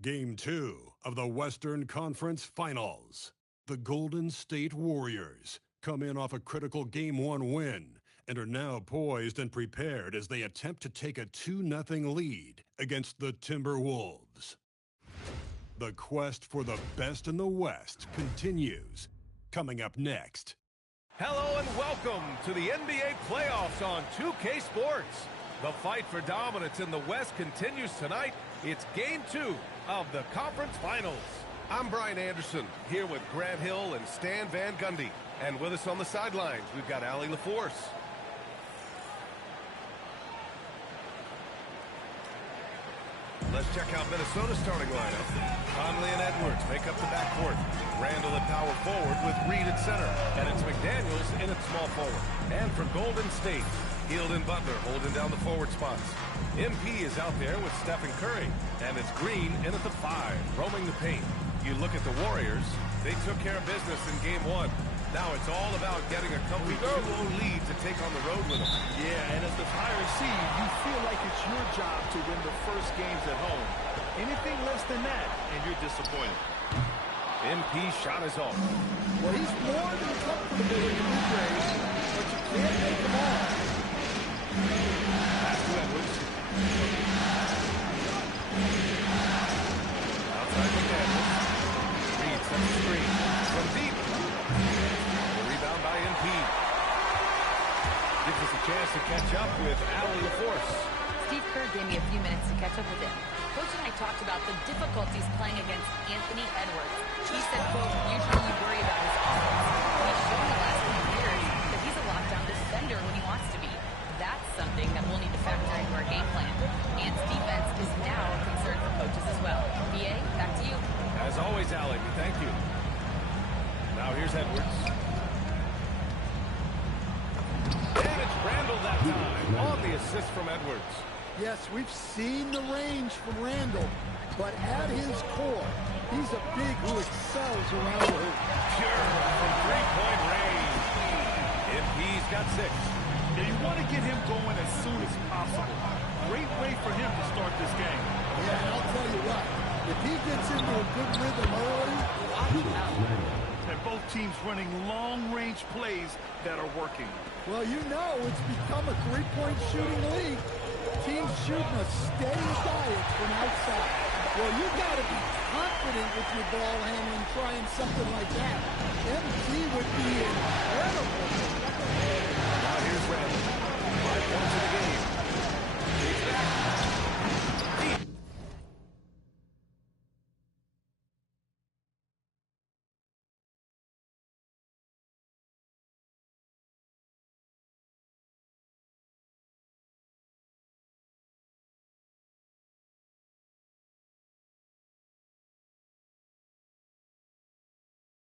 Game 2 of the Western Conference Finals. The Golden State Warriors come in off a critical Game 1 win and are now poised and prepared as they attempt to take a 2-0 lead against the Timberwolves. The quest for the best in the West continues. Coming up next. Hello and welcome to the NBA playoffs on 2K Sports. The fight for dominance in the West continues tonight. It's Game 2 of the Conference Finals. I'm Brian Anderson, here with Grant Hill and Stan Van Gundy. And with us on the sidelines, we've got Allie LaForce. Let's check out Minnesota's starting lineup. Conley and Edwards make up the backcourt. Randall at power forward with Reed at center. And it's McDaniels in at small forward. And for Golden State, Hield and Butler holding down the forward spots. MP is out there with Stephen Curry. And it's Green in at the 5, roaming the paint. You look at the Warriors, they took care of business in Game 1. Now it's all about getting a comfy 2-0 lead to take on the road with them. Yeah, and as the higher seed, you feel like it's your job to win the first games at home. Anything less than that, and you're disappointed. MP shot is off. Well, he's more than comfortable in the mid-range, but you can't make him all. Pass to Edwards. Outside from Daniels. Reed sets the screen. From deep. The rebound by MP. Gives us a chance to catch up with Allie LaForce. Steve Kerr gave me a few minutes to catch up with him. Coach and I talked about the difficulties playing against Anthony Edwards. He said, quote, usually you worry about his offense. He's shown the last few years that he's a lockdown defender when he wants to be. That's something that we'll need to factor into our game plan. Ant's defense is now a concern for coaches as well. BA, back to you. As always, Allie, thank you. Now here's Edwards. And it's Randall that time on the assist from Edwards. Yes, we've seen the range from Randall, but at his core, he's a big who excels around the hoop. Pure from three-point range. MP's got 6. Now you want to get him going as soon as possible. Great way for him to start this game. Yeah, and I'll tell you what, if he gets into a good rhythm early, watch out. And both teams running long-range plays that are working. Well, you know it's become a three-point shooting league. Teams shooting a steady diet from outside. Well, you got to be confident with your ball handling trying something like that. MT would be incredible. Now here's Randall. 5 points in the game. He's back. Deep.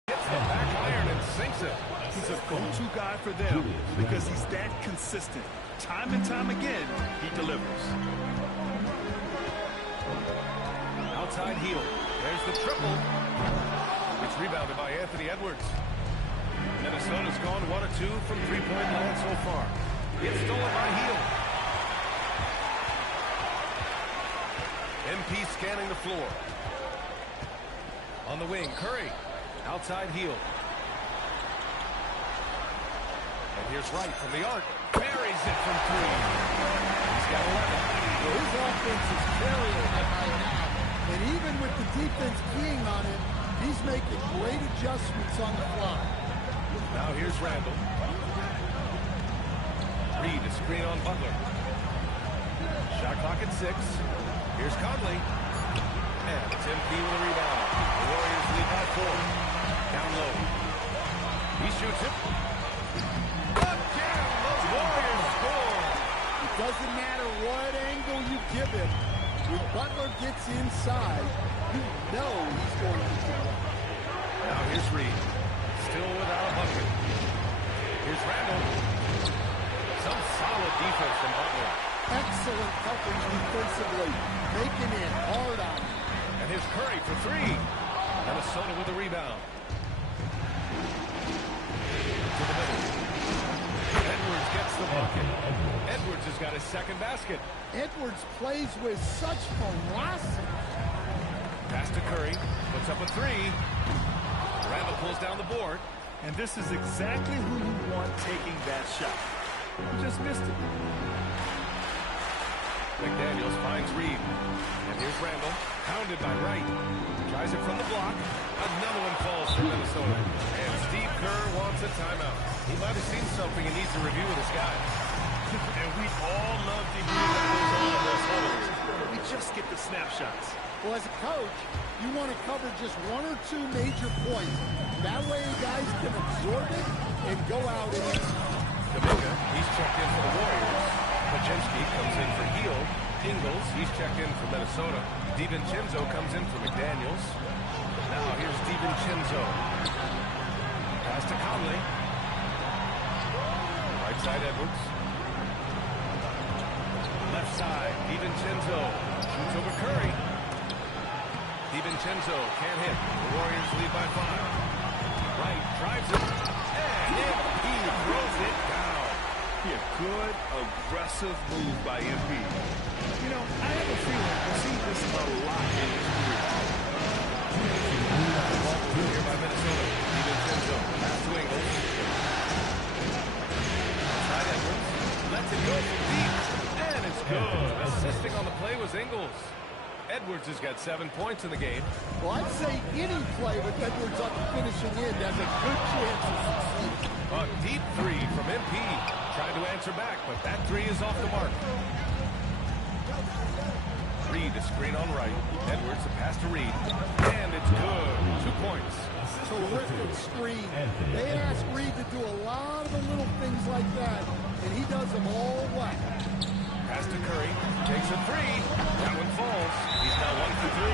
Hits the back iron and sinks it. He's a go-to guy for them because he's that consistent. Time and time again, he delivers. Outside heel. There's the triple. It's rebounded by Anthony Edwards. Minnesota's gone 1 of 2 from three-point land so far. It's stolen by Heel. MP scanning the floor. On the wing, Curry. Outside Heel. And here's Wright from the arc. Buries it from 3. He's got 11. Well, his offense is carrying him right now. And even with the defense keying on him, he's making great adjustments on the fly. Now here's Randall. Reed to screen on Butler. Shot clock at 6. Here's Conley. And it's MP with a rebound. The Warriors lead by 4. Down low. He shoots it. Again, the Warriors score. It doesn't matter what angle you give him. When Butler gets inside, you know he's going to do it. Now here's Reed. Still without a bucket. Here's Randall. Some solid defense from Butler. Excellent coverage defensively. Making it hard on him. Here's Curry for three. Minnesota with a rebound. To the middle. Edwards gets the bucket. Edwards has got his second basket. Edwards plays with such ferocity. Pass to Curry. Puts up a three. Randall pulls down the board. And this is exactly who you want taking that shot. He just missed it. McDaniels finds Reed. And here's Randall. Pounded by Wright. Tries it from the block. Another one falls for Minnesota. And Steve Kerr wants a timeout. He might have seen something and needs a review with his guys. And we all love to hear what goes on in those huddles. We just get the snapshots. Well, as a coach, you want to cover just one or two major points. That way guys can absorb it and go out and execute. Kuminga, he's checked in for the Warriors. Pajemski comes in for Hield. Ingles, he's checked in for Minnesota. DiVincenzo comes in for McDaniels. Now here's DiVincenzo. Pass to Conley. Right side Edwards. Left side, DiVincenzo. Shoots over Curry. DiVincenzo can't hit. The Warriors lead by 5. Wright drives it. And he throws it down. A good, aggressive move by MP. You know, I have a feeling we'll see this a lot in his career. Here by Minnesota. DiVincenzo. Pass to Ingles. Side Edwards. Lets it go from deep. And it's good. Assisting on the play was Ingles. Edwards has got 7 points in the game. Well, I'd say any play with Edwards on the finishing end has a good chance of succeeding. A deep three from MP. Tried to answer back, but that three is off the mark. Reed, a screen on Wright. Edwards, a pass to Reed. And it's good. 2 points. Terrific screen. They ask Reed to do a lot of the little things like that, and he does them all right. Pass to Curry. Takes a three. That one falls. He's now 1 for 3.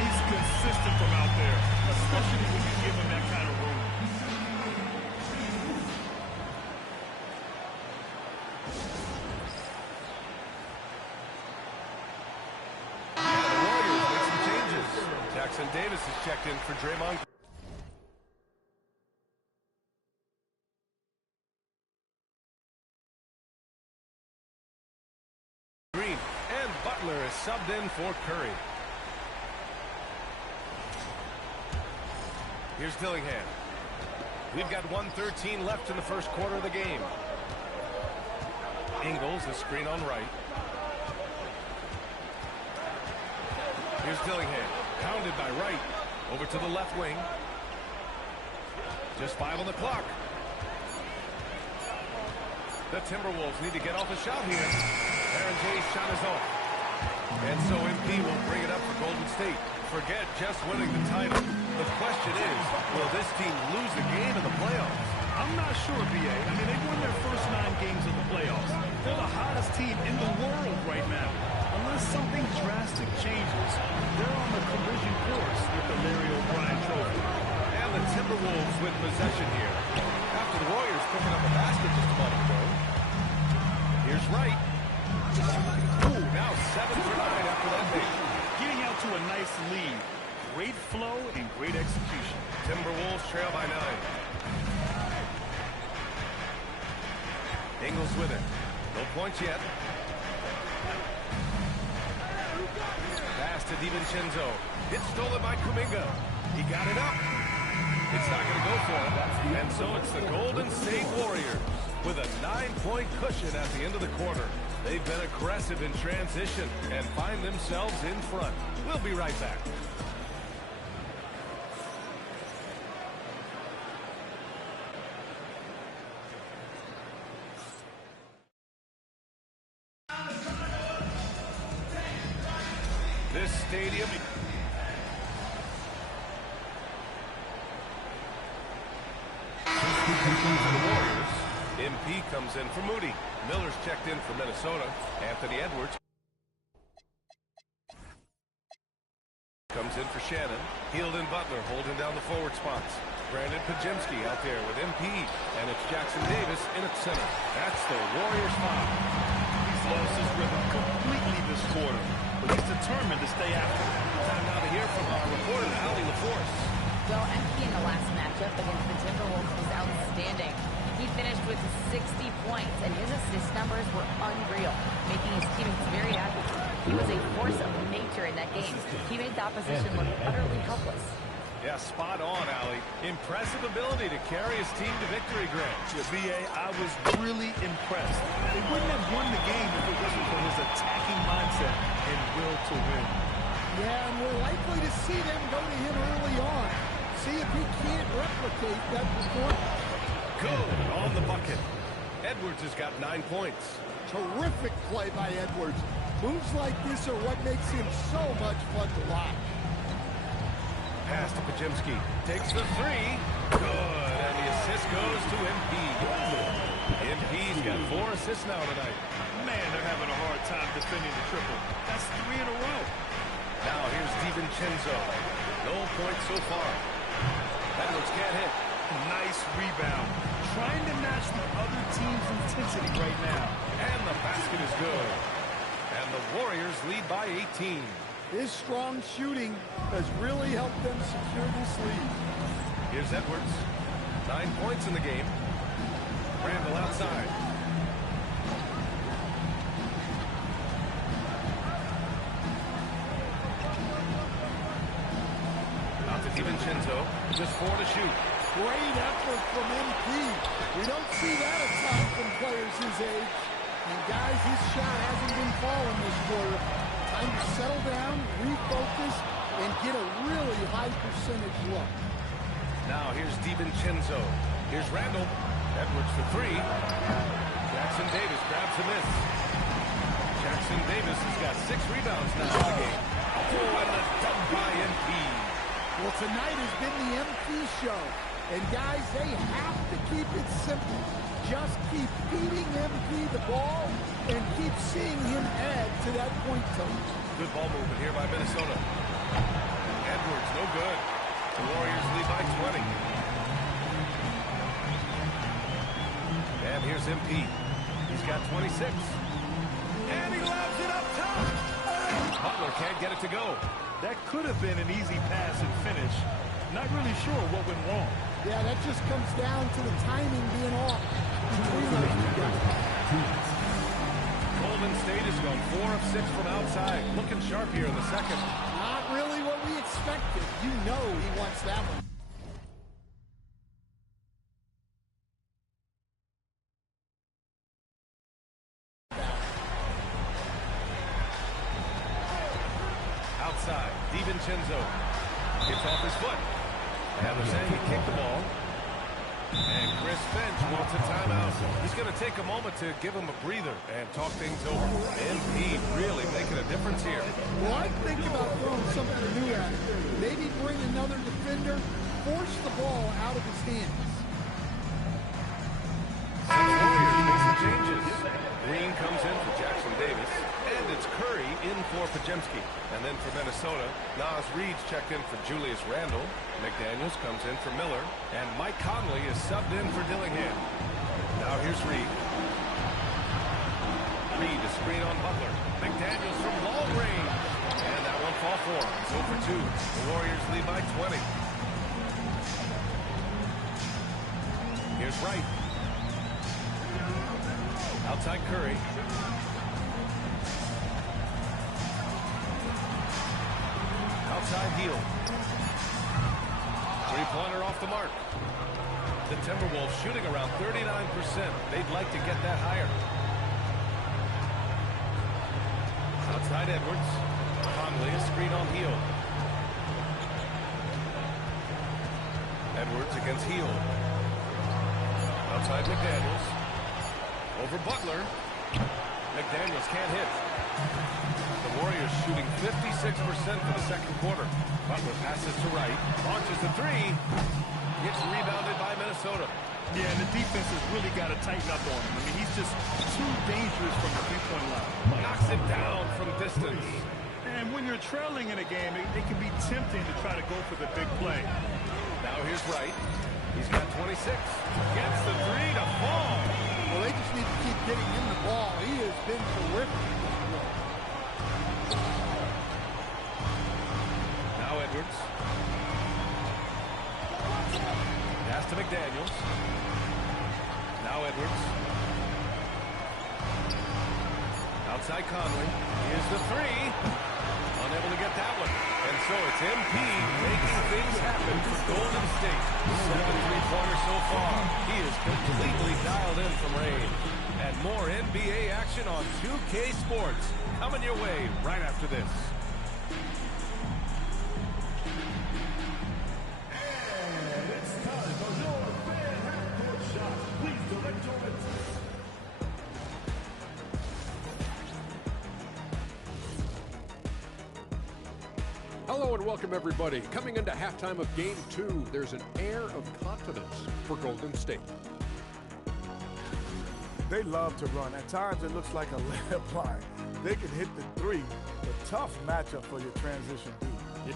He's consistent from out there, especially when you give him that kind of room. And the Warriors make some changes. Jackson Davis is checked in for Draymond. Green. And Butler is subbed in for Curry. Here's Dillingham. We've got 1:13 left in the first quarter of the game. Ingles, a screen on Wright. Here's Dillingham. Pounded by Wright. Over to the left wing. Just 5 on the clock. The Timberwolves need to get off a shot here. Aaron Jay's shot is off. And so MP will bring it up for Golden State. Forget just winning the title. The question is, will this team lose a game in the playoffs? I'm not sure, B.A. I mean, they won their first 9 games in the playoffs. They're the hottest team in the world right now. Unless something drastic changes, they're on the collision course with the Larry O'Brien trophy. And the Timberwolves with possession here. After the Warriors picking up a basket just a moment ago. Here's Wright. Ooh, now 7 for 9 after that make. Getting out to a nice lead. Great flow and great execution. Timberwolves trail by 9. Ingles with it. No points yet. Pass to DiVincenzo. It's stolen by Kuminga. He got it up. It's not going to go for him. And so it's the Golden State Warriors with a 9-point cushion at the end of the quarter. They've been aggressive in transition and find themselves in front. We'll be right back. This stadium... For the Warriors, MP comes in for Moody. Miller's checked in for Minnesota. Anthony Edwards comes in for Shannon. Hield and Butler holding down the forward spots. Brandon Pajemski out there with MP. And it's Jackson Davis in at center. That's the Warriors foul. He's lost his rhythm completely this quarter, but he's determined to stay after it. Time now to hear from Well, MP in the last matchup against the Timberwolves was outstanding. He finished with 60 points, and his assist numbers were unreal, making his teammates very happy. He was a force of nature in that game. He made the opposition look utterly helpless. Yeah, spot on, Allie. Impressive ability to carry his team to victory, Grant. VA, I was really impressed. They wouldn't have won the game if it wasn't for his attacking mindset and will to win. Yeah, and we're likely to see them go to him early on. See if he can't replicate that performance. Good on the bucket. Edwards has got 9 points. Terrific play by Edwards. Moves like this are what makes him so much fun to watch. Pass to Pajemski. Takes the three. Good. And the assist goes to MP. MP's got 4 assists now tonight. Man, they're having a hard time defending the triple. That's 3 in a row. Now here's DiVincenzo. No points so far. Edwards can't hit. Nice rebound. Trying to match the other team's intensity right now. And the basket is good. And the Warriors lead by 18. His strong shooting has really helped them secure this lead. Here's Edwards. 9 points in the game. Randall outside. Out to DiVincenzo. Just 4 to shoot. Great effort from MP. We don't see that a ton from players his age. And guys, his shot hasn't been falling this quarter. Time to settle down, refocus, and get a really high percentage look. Now here's DiVincenzo. Here's Randall. Edwards for 3. Jackson Davis grabs the miss. Jackson Davis has got 6 rebounds now in the game. Oh, and the dunk by MP. Well, tonight has been the MP show. And guys, they have to keep it simple. Just keep feeding MP the ball and keep seeing him add to that point total. Good ball movement here by Minnesota. Edwards, no good. The Warriors lead by 20. And here's MP. He's got 26. And he lobs it up top. Butler can't get it to go. That could have been an easy pass and finish. Not really sure what went wrong. Yeah, that just comes down to the timing being off between those two guys. Golden State has gone 4 of 6 from outside. Looking sharp here in the second. Not really what we expected. You know he wants that one. Outside, DiVincenzo gets off his foot. And they're saying he kicked the ball. And Chris Finch wants a timeout. He's going to take a moment to give him a breather and talk things over. MP really making a difference here. Well, I think about throwing something new at him. Maybe bring another defender, force the ball out of his hands. Warriors make some changes. Green comes in for Jackson Davis. And it's Curry in for Pajemski. And then for Minnesota, Naz Reid's checked in for Julius Randle. McDaniels comes in for Miller. And Mike Conley is subbed in for Dillingham. Now here's Reid. Reid to screen on Butler. McDaniels from long range. And that one fall for him. He's 0 for 2. The Warriors lead by 20. Here's Wright. Outside Curry. Outside Hield. Three-pointer off the mark. The Timberwolves shooting around 39%. They'd like to get that higher. Outside Edwards. Conley, a screen on Hield. Edwards against Hield. Outside McDaniels. Over Butler. McDaniels can't hit. The Warriors shooting 56% for the second quarter. Butler passes to Wright. Launches the 3. Gets rebounded by Minnesota. Yeah, and the defense has really got to tighten up on him. I mean, he's just too dangerous from the three-point line. Knocks it down from distance. And when you're trailing in a game, it can be tempting to try to go for the big play. Now here's Wright. He's got 26. Gets the 3 to fall. Well, they just need to keep getting him the ball. He has been terrific. Now Edwards. to McDaniels. Now Edwards. Outside Conley. Here's the three. Unable to get that one. And so it's MP making things happen for Golden State. 7 3-pointers so far. He is completely dialed in from range. And more NBA action on 2K Sports. Coming your way right after this. And it's time for your fan half-court shot. Please direct your attention. Hello and welcome everybody. Coming into halftime of Game 2, there's an air of confidence for Golden State. They love to run. At times it looks like a layup line. They can hit the three. A tough matchup for your transition D.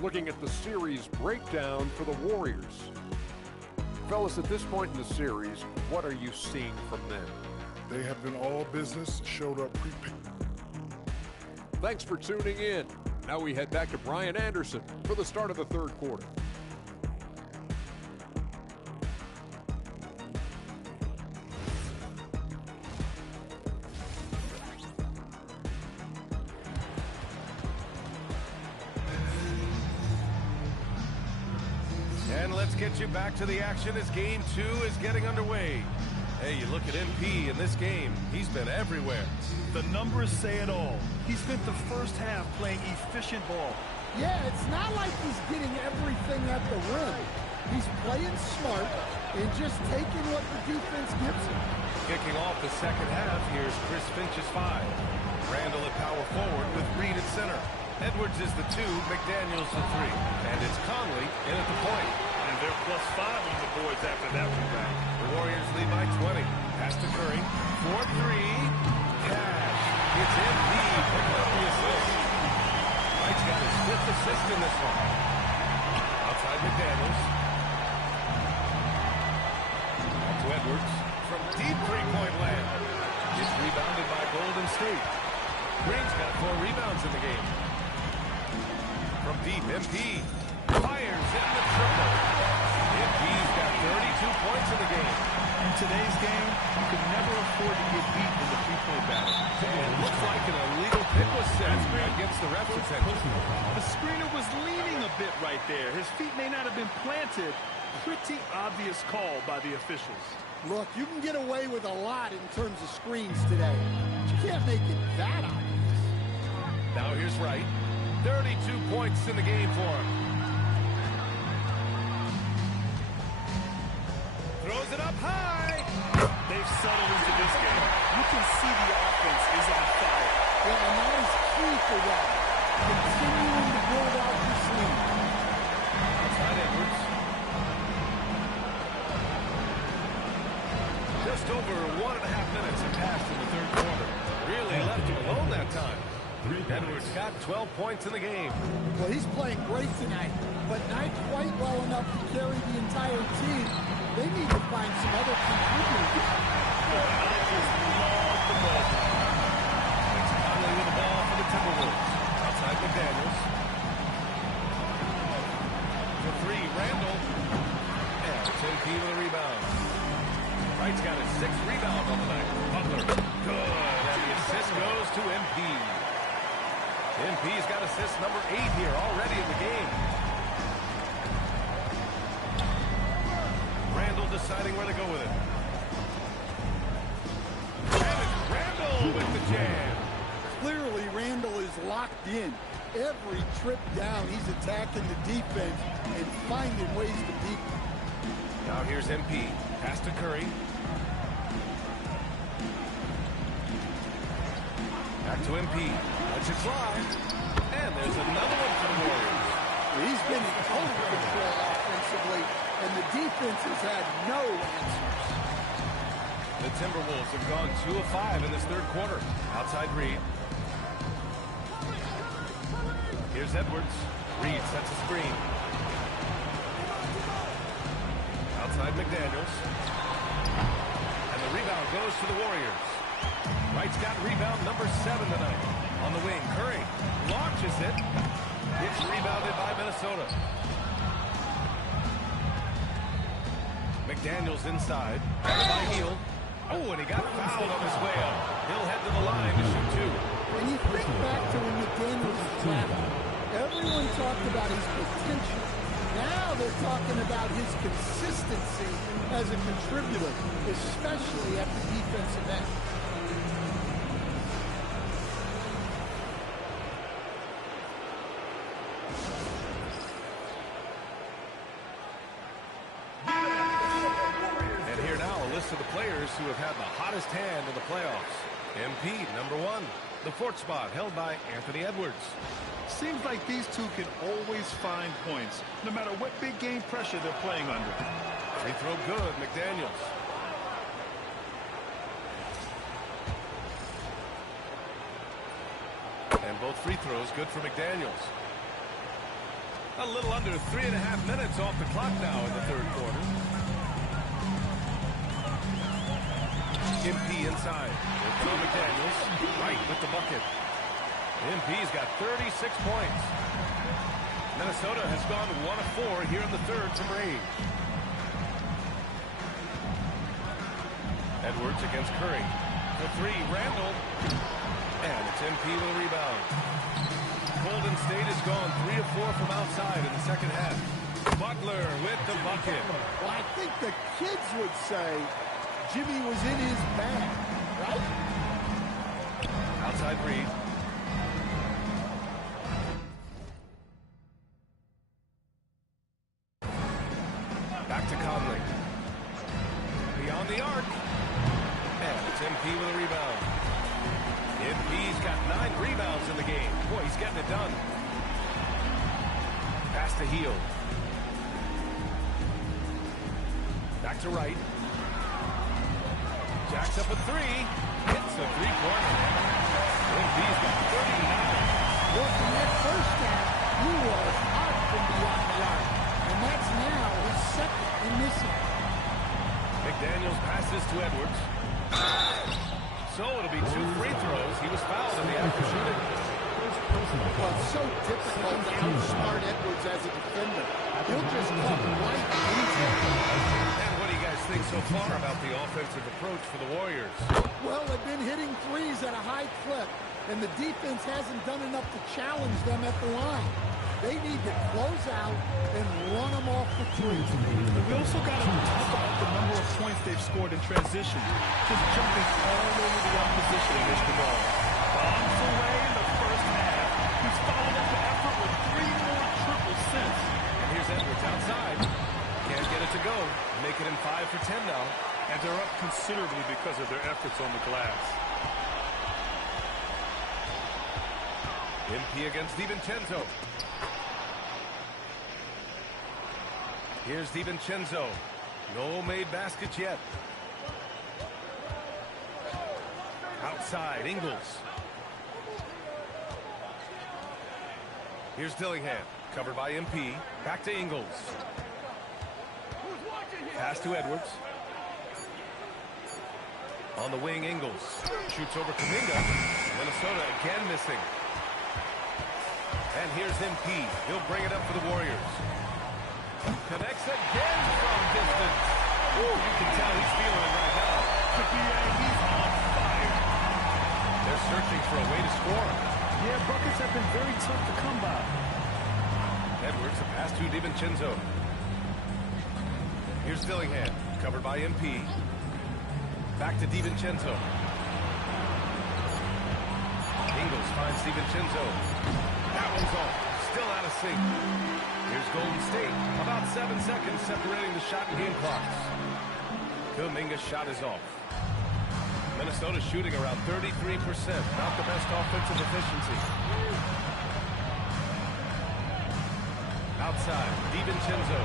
Looking at the series breakdown for the Warriors. Fellas, at this point in the series, what are you seeing from them? They have been all business, showed up prepared. Thanks for tuning in. Now we head back to Brian Anderson for the start of the third quarter. And let's get you back to the action as Game 2 is getting underway. Hey, you look at MP in this game. He's been everywhere. The numbers say it all. He spent the first half playing efficient ball. Yeah, it's not like he's getting everything at the rim. He's playing smart and just taking what the defense gives him. Kicking off the second half, here's Chris Finch's 5. Randall at power forward with Reed at center. Edwards is the 2, McDaniels the 3. And it's Conley in at the point. And they're +5 on the boards after that one back. The Warriors lead by 20. Pass to Curry. 4-3. Cash. It's MP picking up the assist. Wright's got his 5th assist in this one. Outside McDaniels. Back to Edwards. From deep three-point land. It's rebounded by Golden State. Green's got 4 rebounds in the game. From deep, MP fires in the triple. MP's got 32 points in the game. In today's game, you can never afford to get beat in the three-point battle. And it looks like an illegal pick was set against the ref's attention. The screener was leaning a bit right there. His feet may not have been planted. Pretty obvious call by the officials. Look, you can get away with a lot in terms of screens today. You can't make it that obvious. Now here's Wright. 32 points in the game for him. Throws it up high. They've settled into this game. You can see the offense is on fire. Yeah, and that is key for them. Continuing to build out this lead. Outside Edwards. Just over 1.5 minutes have passed in the third quarter. Really left him alone that time. Edwards got 12 points in the game. Well, he's playing great tonight, but not quite well enough to carry the entire team. They need to find some other contributors. I just love the ball. It's Conley with the ball for the Timberwolves. Outside McDaniels. For 3, Randall. And it's MP with a rebound. Wright's got his 6th rebound on the night. Butler. Good. And the assist goes to MP. MP's got assist number 8 here already in the game. Randall deciding where to go with it. And it's Randall with the jam. Clearly, Randall is locked in. Every trip down, he's attacking the defense and finding ways to beat them. Now here's MP. Pass to Curry. Back to MP. Lets it fly. And there's another one for the Warriors. He's been in total control offensively, and the defense has had no answers. The Timberwolves have gone 2 of 5 in this third quarter. Outside Reed. Here's Edwards. Reed sets a screen. Outside McDaniels. And the rebound goes to the Warriors. Wright's got rebound number 7 tonight. On the wing, Curry launches it. It's rebounded by Minnesota. McDaniels inside. By heel. Oh, and he got fouled on his way up. He'll head to the line to shoot two. And you think back to when McDaniels was drafted, everyone talked about his potential. Now they're talking about his consistency as a contributor, especially at the defensive end. And here now a list of the players who have had the hottest hand in the playoffs. MP, number 1. The 4th spot held by Anthony Edwards. Seems like these two can always find points, no matter what big game pressure they're playing under. Free throw good, McDaniels. And both free throws good for McDaniels. A little under 3.5 minutes off the clock now in the 3rd quarter. MP inside. Working on McDaniels. Right with the bucket. MP's got 36 points. Minnesota has gone 1 of 4 here in the 3rd from range. Edwards against Curry. For 3, Randall. And it's MP with a rebound. Golden State has gone 3 of 4 from outside in the 2nd half. Butler with the bucket. Well, I think the kids would say Jimmy was in his bag, right? Outside Reed. Back to Conley. Beyond the arc. And it's MP with a rebound. MP's got 9 rebounds in the game. Boy, he's getting it done. Pass to Heel. Back to Wright. Jacks up a 3. Hits the 3-pointer. MP's got 39. Look, in that first half, he was hot from beyond the arc. And that's now his 2nd in this half. McDaniels passes to Edwards. So it'll be 2 free throws. He was fouled in the act of shooting. Well, it's so difficult to outsmart Edwards as a defender. He'll just come right into it. And what do you guys think so far about the offensive approach for the Warriors? Well, they've been hitting threes at a high clip, and the defense hasn't done enough to challenge them at the line. They need to close out and run them off the 3. We also got to talk about the number of points they've scored in transition. Just jumping all over the opposition in this ball. Bombs away in the first half. He's followed up the effort with 3 more triples since. And here's Edwards outside. Can't get it to go. Making him 5 for 10 now. And they're up considerably because of their efforts on the glass. MP against DiVincenzo. Here's DiVincenzo. No made baskets yet. Outside, Ingles. Here's Dillingham. Covered by MP. Back to Ingles. Pass to Edwards. On the wing, Ingles. Shoots over Kuminga. Minnesota again missing. And here's MP. He'll bring it up for the Warriors. Connects again from distance. Ooh, you can tell he's feeling it right now. He's on fire. They're searching for a way to score. Yeah, buckets have been very tough to come by. Edwards, a pass to DiVincenzo. Here's Dillingham, covered by MP. Back to DiVincenzo. Ingles finds DiVincenzo. That one's off. Still out of sync. Here's Golden State. About 7 seconds separating the shot and game clocks. Kuminga's shot is off. Minnesota shooting around 33%. Not the best offensive efficiency. Outside, DiVincenzo.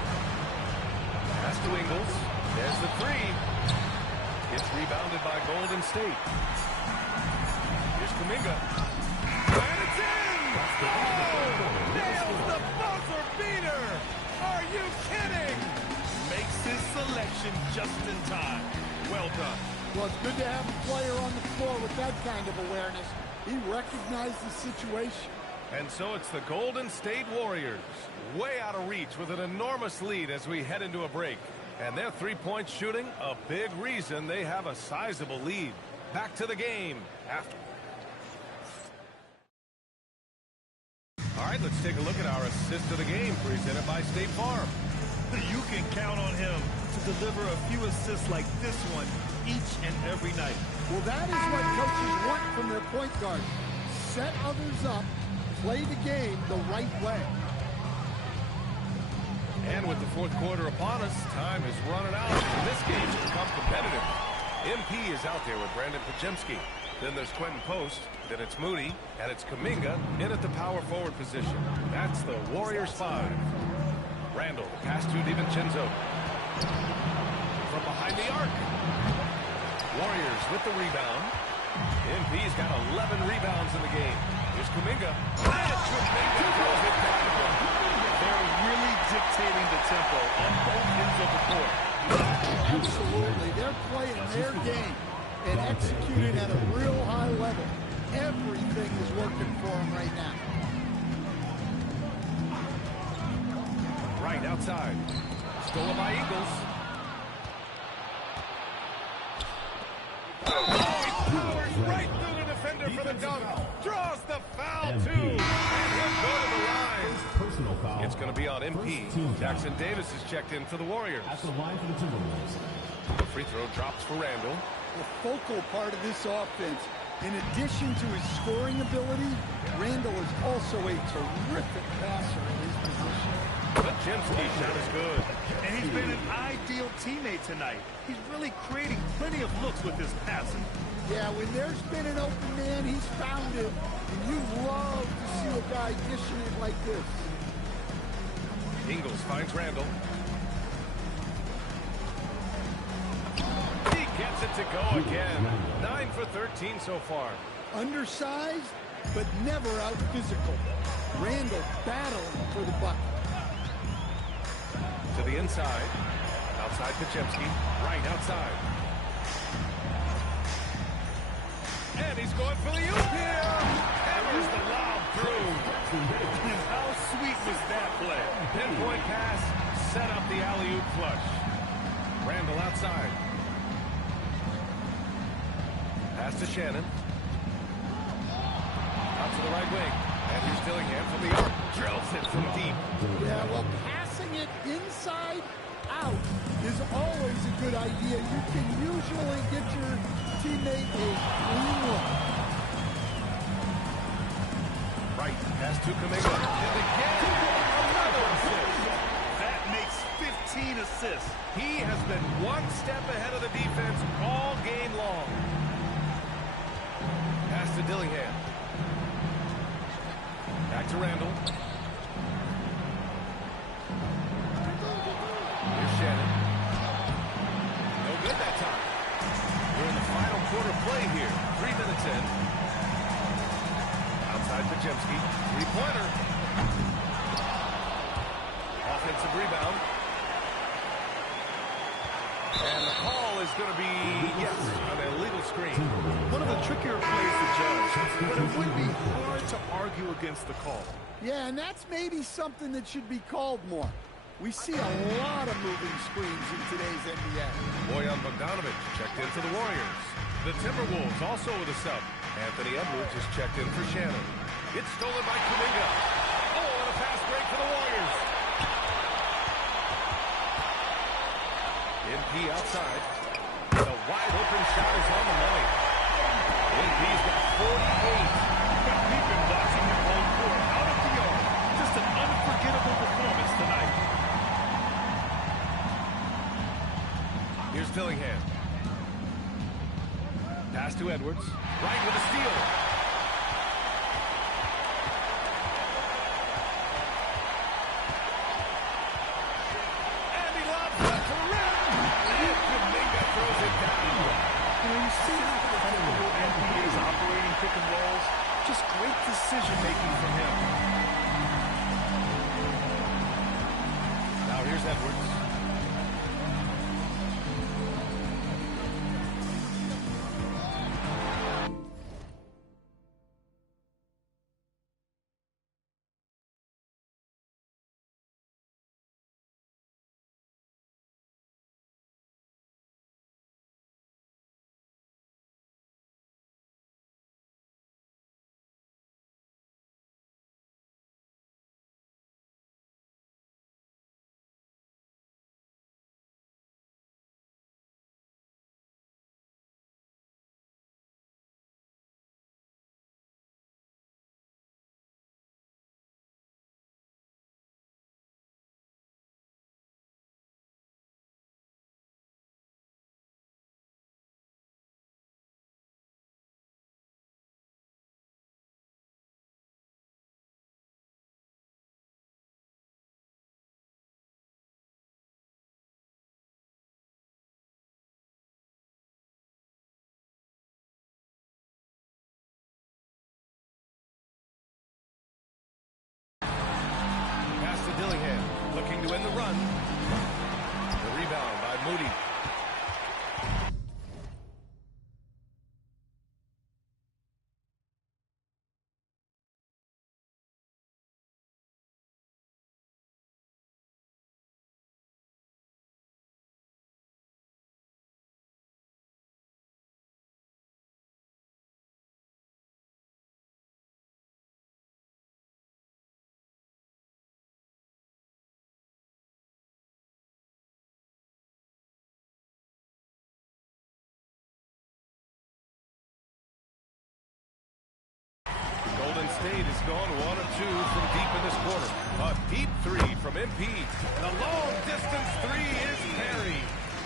Pass to Ingles. There's the 3. It's rebounded by Golden State. Here's Kuminga. And it's in! Oh! Nails the buzzer beater! Are you kidding? Makes his selection just in time. Well done. Well, it's good to have a player on the floor with that kind of awareness. He recognized the situation. And so it's the Golden State Warriors, way out of reach with an enormous lead as we head into a break. And their three-point shooting, a big reason they have a sizable lead. Back to the game after. All right, let's take a look at our assist of the game presented by State Farm. You can count on him to deliver a few assists like this one each and every night. Well, that is what coaches want from their point guard. Set others up, play the game the right way. And with the fourth quarter upon us, time is running out. And this game has become competitive. MP is out there with Brandon Pajemski. Then there's Quentin Post. Then it's Moody. And it's Kuminga in at the power forward position. That's the Warriors 5. Randall, pass to DiVincenzo. From behind the arc. Warriors with the rebound. MP's got 11 rebounds in the game. Here's Kuminga. And Kuminga throws it down. They're really dictating the tempo on both ends of the court. Absolutely. They're playing their game and executing at a real high level. Everything is working for them right now. Right outside. Stolen by Eagles. Oh, he powers right through the defender for the dunk. Draws the foul, too. And he'll go to the line. It's going to be on MP. Jackson Davis is checked in for the Warriors. At the line for the Timberwolves. The free throw drops for Randall. The focal part of this offense, in addition to his scoring ability, Randall is also a terrific passer in his position. The Jimsky shot is good. And he's been an ideal teammate tonight. He's really creating plenty of looks with his passing. Yeah, when there's been an open man, he's found it. And you love to see a guy dishing it like this. Ingles finds Randall. He gets it to go again. 9 for 13 so far. Undersized, but never out physical. Randall battling for the bucket. To the inside. Outside Pajemski. Right outside. And he's going for the oop here. Hammers the lob through. And how sweet was that play? Pinpoint pass. Set up the alley-oop flush. Randall outside. Pass to Shannon. Out to the right wing. And here's Dillingham from the arc. Drills it from deep. Yeah, well, passing it inside out is always a good idea. You can usually get your teammate a clean look. Right, pass to Kuminga. And again, another assist. That makes 15 assists. He has been one step ahead of the defense all game long. Pass to Dillingham. Back to Randall. Here's Shannon. No good that time. We're in the final quarter play here. 3 minutes in. Outside Pajemski. Three-pointer. Offensive rebound. And the call is going to be, yes, an illegal screen. One of the trickier plays to judge, but it would be hard to argue against the call. Yeah, and that's maybe something that should be called more. We see a lot of moving screens in today's NBA. Bojan Bogdanovic checked in for the Warriors. The Timberwolves also with a sub. Anthony Edwards is checked in for Shannon. It's stolen by Kuminga. Oh, and a fast break for the Warriors. MP outside. The wide open shot is on the money. MP's got 48. We've been watching him all court, out of the yard. Just an unforgettable performance tonight. Here's Dillingham. Pass to Edwards. Right with a steal. And he lobs that to rim. And Kuminga throws it down. You see how comfortable NBA is operating pick and rolls? Just great decision-making from him. Now here's Edwards. to end the run. The rebound by Moody. Golden State has gone 1 of 2 from deep in this quarter. A deep three from MP. And a long distance three is Perry.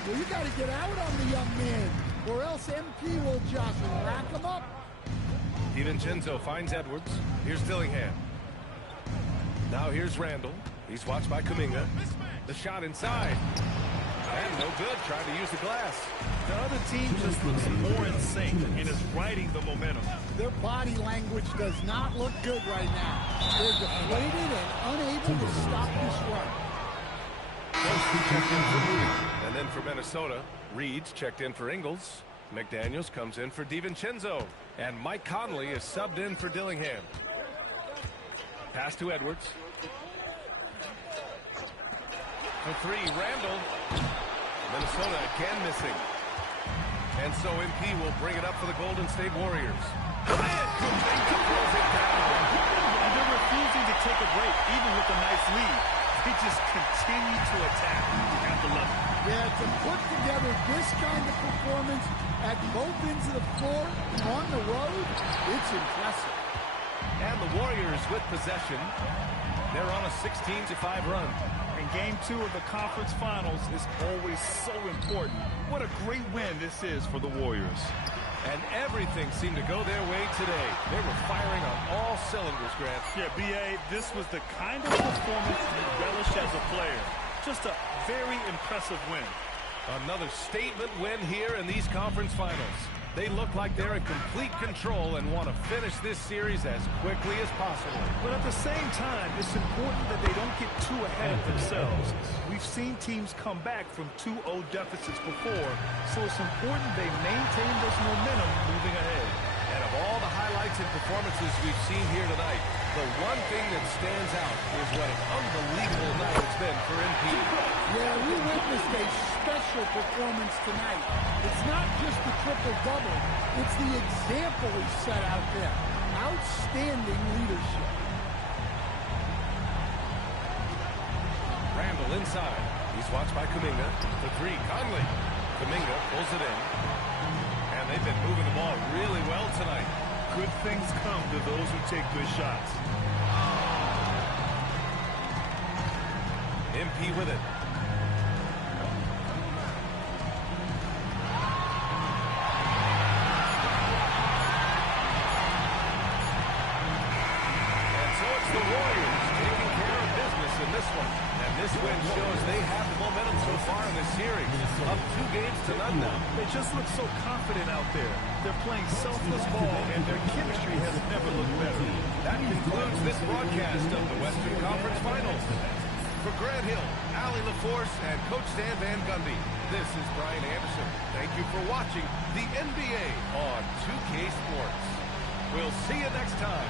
Well, you got to get out on the young man, or else MP will just rack him up. DiVincenzo finds Edwards. Here's Dillingham. Now here's Randall. He's watched by Kuminga. The shot inside. And no good, trying to use the glass. The other team just looks more in sync and is riding the momentum. Their body language does not look good right now. They're deflated and unable to stop this run. Checked in for Moody. And then for Minnesota, Reed's checked in for Ingles. McDaniels comes in for DiVincenzo. And Mike Conley is subbed in for Dillingham. Pass to Edwards. For three, Randall. Minnesota again missing. And so MP will bring it up for the Golden State Warriors. And Kuminga throws it down. And they're refusing to take a break, even with a nice lead. They just continue to attack. You have to love it. Yeah, to put together this kind of performance at both ends of the floor on the road, it's impressive. And the Warriors with possession. They're on a 16-5 run. And Game 2 of the conference finals is always so important. What a great win this is for the Warriors. And everything seemed to go their way today. They were firing on all cylinders, Grant. Yeah, B.A., this was the kind of performance you relish as a player. Just a very impressive win. Another statement win here in these conference finals. They look like they're in complete control and want to finish this series as quickly as possible. But at the same time, it's important that they don't get too ahead of themselves. We've seen teams come back from 2-0 deficits before, so it's important they maintain this momentum moving ahead. And of all the highlights and performances we've seen here tonight, the one thing that stands out is what an unbelievable night it's been for MP. Yeah, we witnessed a special performance tonight. It's not just the triple-double, it's the example he set out there. Outstanding leadership. Randall inside. He's watched by Kuminga. The three, Conley. Kuminga pulls it in. And they've been moving the ball really well tonight. Good things come to those who take good shots. MP with it. And so it's the Warriors taking care of business in this one. And this win shows they have the momentum so far in this series. Up 2 games to none now. They just look so confident out there. They're playing selfless ball, and their chemistry has never looked better. That concludes this broadcast of the Western Conference Finals. For Grant Hill, Allie LaForce, and Coach Stan Van Gundy, this is Brian Anderson. Thank you for watching the NBA on 2K Sports. We'll see you next time.